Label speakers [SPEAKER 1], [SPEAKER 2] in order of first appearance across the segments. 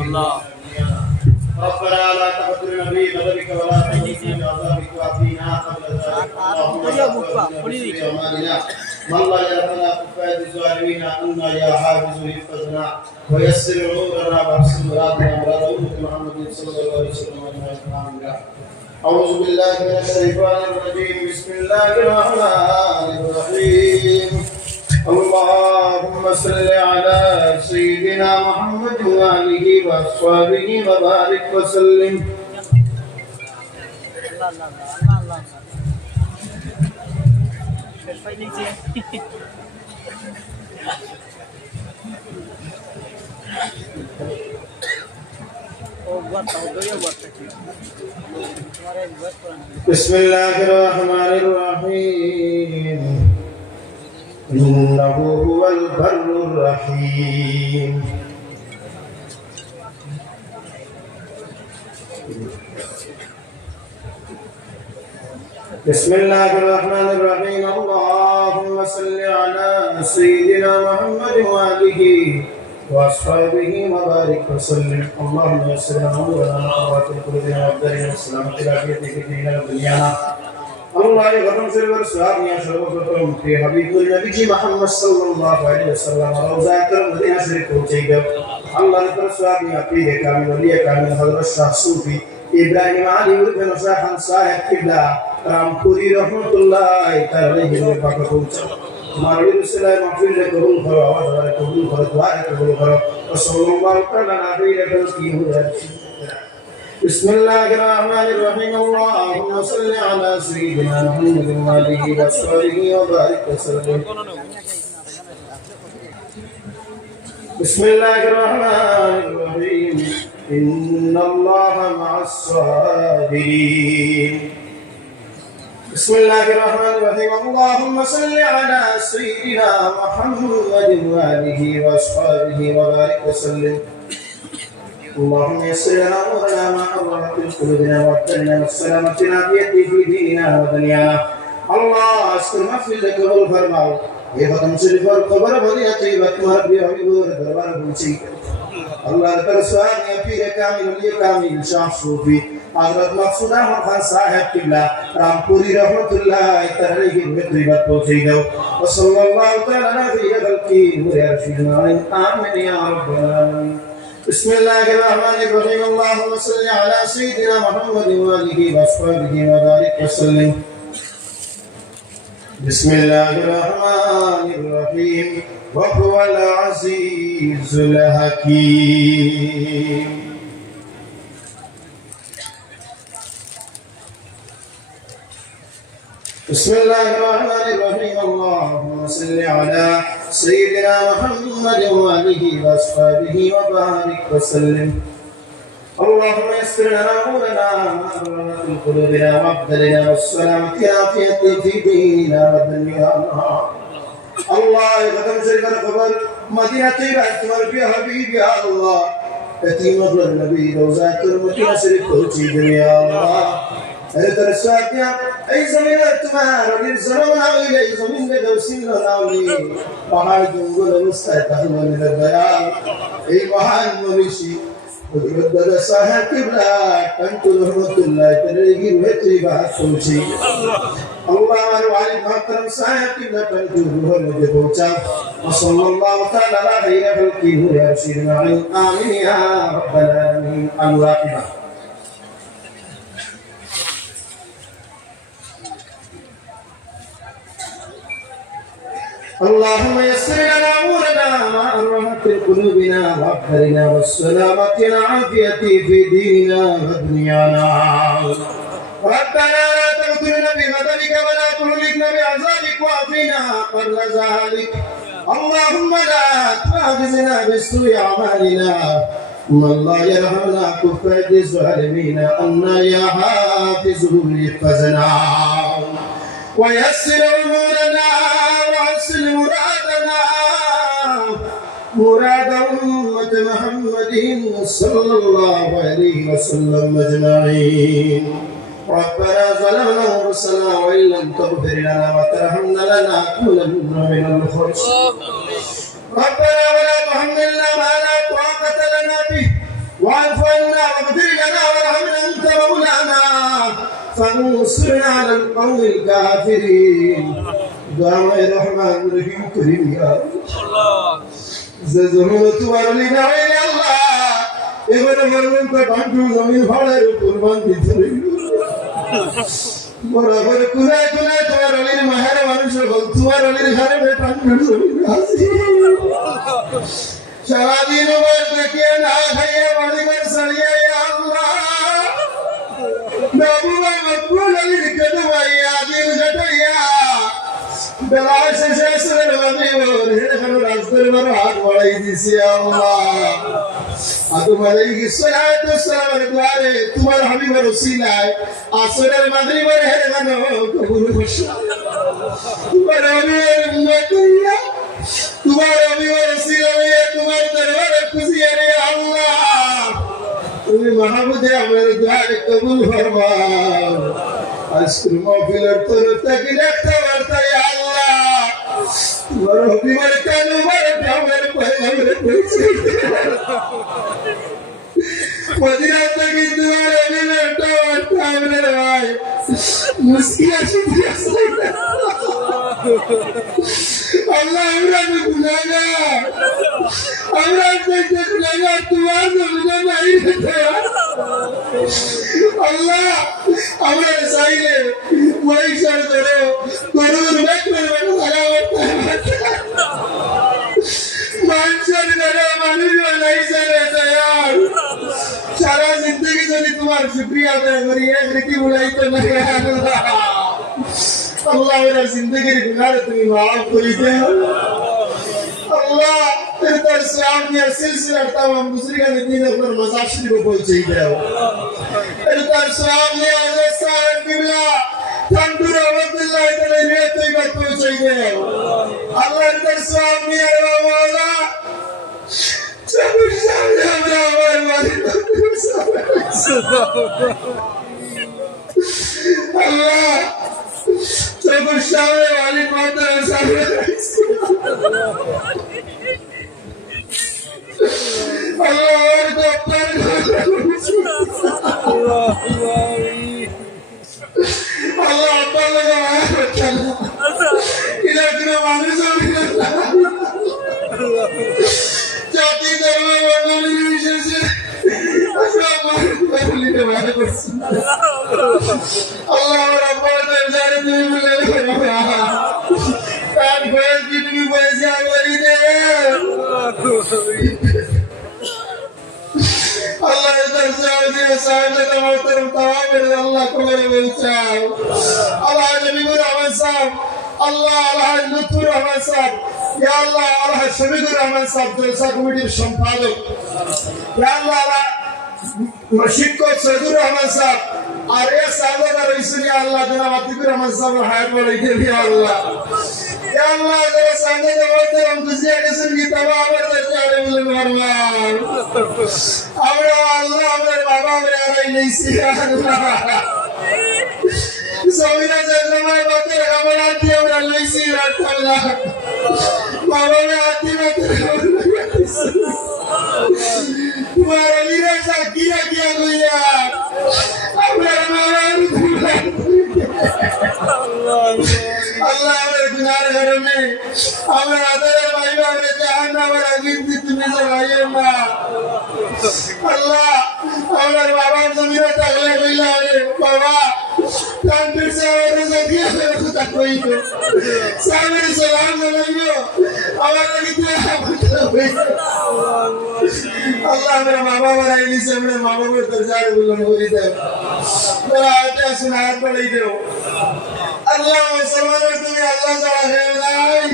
[SPEAKER 1] الله. ربنا لا تقتلنا في غضبك ولا تخزنا بعذابك وعافينا قبل ذلك اللهم من لا يرحمنا كفاية الظالمين أنا يا حافظ احفظنا ويسر أمورنا واحسن مرادنا مراد محمد صلى الله عليه وسلم أعوذ بالله من الشيطان الرجيم بسم الله الرحمن الرحيم اللهم صل على سيدنا محمد وآله وأصحابه وبارك وسلم. بسم الله الرحمن الرحيم. إنه هو البر الرحيم. بسم الله الرحمن الرحيم. اللهم صل على سيدنا محمد وآله وأصحابه وبارك وسلم. اللهم يسر أمورنا وأخوات قلوبنا وأبدالنا والسلامة العافية في ديننا আবুল্লাহ গরম শরীফের সোয়াব নিয়ে সর্বপ্রথম প্রিয় হাবিবুল নবীজি মোহাম্মদ সাল্লাল্লাহু আলাইহি ওয়াসাল্লাম রওজা আকরাম মদিনা শরীফ পৌঁছে গেল। আল্লাহ তার সোয়াব নিয়ে আপনি بسم الله الرحمن الرحيم. اللهم صل على سيدنا محمد وآله وصحبه وبارك وسلم. بسم الله الرحمن الرحيم. إن الله مع الصابرين. بسم الله الرحمن الرحيم. اللهم صل على سيدنا محمد وآله وأصحابه وبارك وسلم. اللهم يسر لنا امورنا ما حضرت في قلوبنا وابدلنا بالسلامة العافية في ديننا ودنيانا الله استر محفل قبول فرماؤ. এ খতম শরীফের খবর ভরিয়া তুই বা তোমার প্রিয় হবিবুর দরবার পৌঁছি আল্লাহর তরসান ইয়া পীর কামিল ইয়া কামিল শাহ সুফি হযরত মাকসুদ আহমদ খান সাহেব কিবলা রামপুরি রহমাতুল্লাহ তারহি মৃত্যু বাদ পৌঁছে দাও ও সাল্লাল্লাহু তাআলা আলা নাবিয়িল খালকি নুরে আরশিদ আমিন আমিন ইয়া রাব্বাল আলামিন بسم الله الرحمن الرحيم. اللهم صل على سيدنا محمد وآله وأصحابه وبارك وسلم. بسم الله الرحمن الرحيم. وهو العزيز الحكيم. بسم الله الرحمن الرحيم. اللهم صل على سيدنا محمد وآله وأصحابه وبارك وسلم. اللهم يسر لنا أمورنا وامرنا في قلوبنا وأبدلنا والسلامة عافية في ديننا ودنيانا الله ختم شريف الخبر مدينة طيبة تمر في حبيب يا الله. يتيم مغلر النبي روزات المدينة شريف توجي يا الله এদের সাথে এই জমিনে তোমার অলির জনম না হইলে এই জমিনে দৌসিল না হইলে। পাহাড় জঙ্গল অবস্থায় তাহলে দয়াল, এই মহান মনীষী, হযরত সাহেব কিবলা কান্তুল রহমাতুল্লাহ, তেরে কি রয়েছে বাস শুনছি আল্লাহ আমার ওয়ালি মহতরম সাহেব কিবলা কান্তুল রুহ মধ্যে পৌঁছা সাল্লাল্লাহু তাআলা আলাইহি ওয়া সাল্লাম, কি হুয়া শিরমাই আমিন? ইয়া রাব্বাল আলামিন। আল্লাহ اللهم يسر لنا امورنا وارحمة قلوبنا واغفرنا والسلامة العافية في ديننا ودنيانا ربنا لا تغفرنا بغضبك ولا تهلكنا بعذابك واعفنا قبل ذلك اللهم لا تؤاخذنا بالسوء اعمالنا من لا يرحمنا كفاية الظالمين أن يا حافظه يحفظنا ويسر امورنا محمد صلى الله عليه وسلم أجمعين. ربنا ظلمنا أنفسنا وإن لم تغفر لنا وترحمنا لنكونن من الخاسرين ربنا ولا تحملنا ما لا واعف عنا واغفر لنا وارحمنا أنت مولانا. فانصرنا على القوم الكافرين. دعاء الرحمن الرحيم. كريم يا الله. জমীন তোমার লিনা হইলে আল্লাহ, এবারে বলবেন তো টান্টু জমিন ভাড়ার কুরবান দিতে বরাবর কুনায় কুনায় তোমার অলির মাহারে মানুষের বল তোমার অলির ঘরে টান্টু জমিন আছে। সারাদিন বয়স দেখিয়ে না খাইয়ে বাড়ি ঘর সারিয়ে আল্লাহ। বাবুবা মকবুল আলীর কদমাইয়া দিন ঘটাইয়া বেলা শেষে মানে এখানে রাস্তার বড় হাত বাড়াই দিছি আল্লাহ। দ্বারে তোমার হাবিবের ওসিলায় আসরের মাগরিবের হেরে কবুল তোমার হাবিবের উম্মত তোমার তোমার থেকে একটা বার্তা আল্লাহ তোমার হাবিবের কানে মারে আমার পয়গামের পৌঁছে মদিনা থেকে তোমার হাবিবের টাওয়ারটা আমার ভাই মুস্কিল আসি আল্লাহ আমরা তো গুনাহগার আমরা তো আমরা চাইলে शुक्रिया अदा मेरी एक रीति बुलाई तो नहीं अल्लाह अल्लाह मेरा ज़िंदगी गुनाह तुम्हें माफ़ करी दे अल्लाह तेरे तो दर से आप ये सिलसिला तमाम दूसरी का नितिन अपना मज़ाक शुरू हो चाहिए तेरे तो दर से आप ये अजय साहब बिल्ला तंदुर अब्दुल्लाह तेरे रेत पे पहुँच चाहिए अल्लाह तेरे दर से आप ये अल्लाह Allah sabırşahı Ali Bandar Allah var doktor Allah. Allah Allah Allah Allah Allah Allah Allah Allah Allah আল্লাহ দরজারে তুমি বলে তার আল্লাহ মোহতরম তাওয়াবের আল্লাহ আল্লাহ সাহেব ইয়া আল্লাহ আল্লাহ শমীদুর রহমান সাহেব, জলসা কমিটির সম্পাদক। আল্লাহ আল্লাহ শিক্ষক সৈদুর রহমান সাহেব আর এ সাহেব আর ইসলি আল্লাহ জনাব আতিকুর রহমান সাহেব হায়াত আল্লাহ আল্লাহ তাবা আমার আল্লাহ, আমরা বাবা, আমরা আড়াই নিয়েছি সবিনা জানামায় বাতের আমার হাতি আমরা লইছি না বাবা আমরা হাতি বাতের তোমার অলিরা সা কিয়া কইয়া আমরা বাবা আল্লাহ আমার গুনার কারণে আমরা আদারের ভাইবা আমরা জাহান্নামের আগুন দিয়ে তুমি জ্বালাইয়েন না আল্লাহ আমার বাবার জমিনে থাকলে বাবা কান্তির সাহেবের জায়গা করে কথা কইব সাহেবের সালাম জানাইব আমার লাগি তুই আল্লাহ মেরা মা বাবা রাই নিছে আমরা মা বাবার দরজার বুলন করি দেব তোরা আতে আসুন হাত বাড়াই দেও আল্লাহ মুসলমানের তুমি আল্লাহ ছাড়া খেয়ে নাই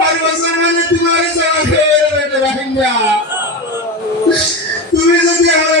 [SPEAKER 1] আর মুসলমানের তোমার ছাড়া খেয়ে বেটা রাহিন্দা তুমি যদি আমার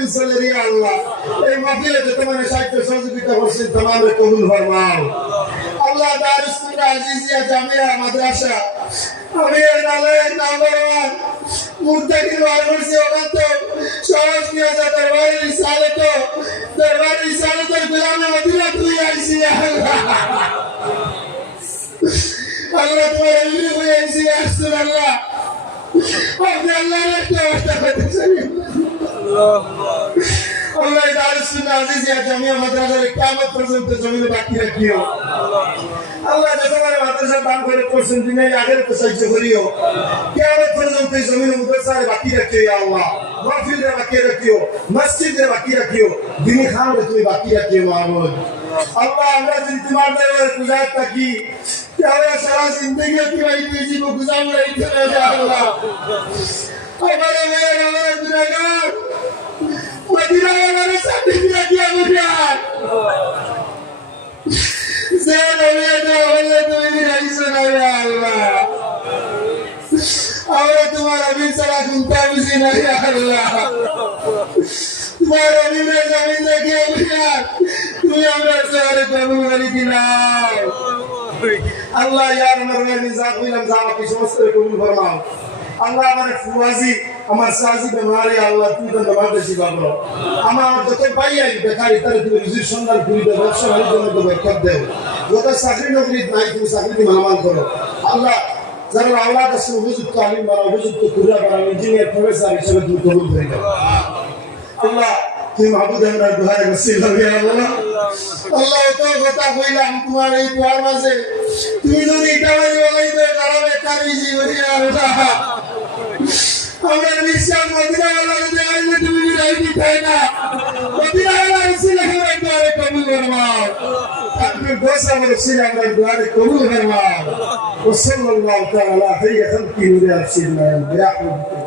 [SPEAKER 1] মফিল চলে রে আল্লাহ। এই মফিলে যে তোমার সাহায্য সহযোগিতা করছেন তোমার কবুল ফরমাও আল্লাহ দারুস কুরআন আজিজিয়া, জামিয়া, মাদ্রাসা আমি এই নালায়ের নাম্বার ওয়ান মুত্তাকির ওয়ারসি ওখান তো সহজ নিয়ে যা দরবারে রিসালত দরবারে রিসালতের গোলামে মদিনা তুই আইসি আল্লাহ। তোমার এমনি হয়ে আইসি আসছেন আল্লাহ। আপনি আল্লাহর একটা অবস্থা করতে চাই। আল্লাহ দারুস কুরআন আজিজিয়া জামিয়া মাদ্রাসার কিয়ামত পর্যন্ত জমিনে বাকি রাখিও আল্লাহ যতবার মাদ্রাসা দান করে করছেন দিনে আগের তো সাহায্য করিও। কিয়ামত পর্যন্ত জমিনে মাদ্রাসায় বাকি রাখিও ইয়া আল্লাহ। আমরা যদি তোমার দরবারে পূজা থাকি, তাহলে সারা জিন্দগি তুই জীব গুজার রাখতে হবে আল্লাহ। আমার আমার গুনাহগার মদিনা আমার সাথে রাখিয়া মুখিয়ার ahora তোমার আমি সারা শুনতে আমি সিনাই আল্লাহ তোমার তুমি আমরা ইয়ার আমার আমি যা কইলাম সমস্ত কবুল ফরমাও আল্লাহ আমার ফুয়াজি আমার সাজি বেমারে আল্লাহ তুমি তো নামাজ দেশি বাবু। আমার যত পাই আই বেকারি তার তুমি রুজির সন্ধান করি দাও ব্যবসা বাণিজ্য মধ্যে বরকত দেও। যত চাকরি নকরি নাই, তুমি চাকরি মালামাল করো। আল্লাহ, যারা আওলাদ আছে উপযুক্ত আলিম বানাও উপযুক্ত কুরা বানাও ইঞ্জিনিয়ার, প্রফেসর হিসেবে তুমি কবুল করে দাও আল্লাহ, তুমি মাহবুদ আমরা দোহারে লাগে আল্লাহ। আল্লাহ তো কথা কইলাম তোমার এই দুয়ার মাঝে। তুমি যদি এটা বলাই তো দাঁড়াবে কারি জীবনী আল্লাহ আমরা বিশ্বাস মদিনা আল্লাহ দেখাইলে তুমি বিদায় দিতে না মদিনা আল্লাহ রসুল আমরা দুয়ারে কবুল করবাও আপনি দোষ আমার রসুল আমরা দুয়ারে কবুল করবাও وصلى الله تعالى على خير خلقه ورسول الله برحمته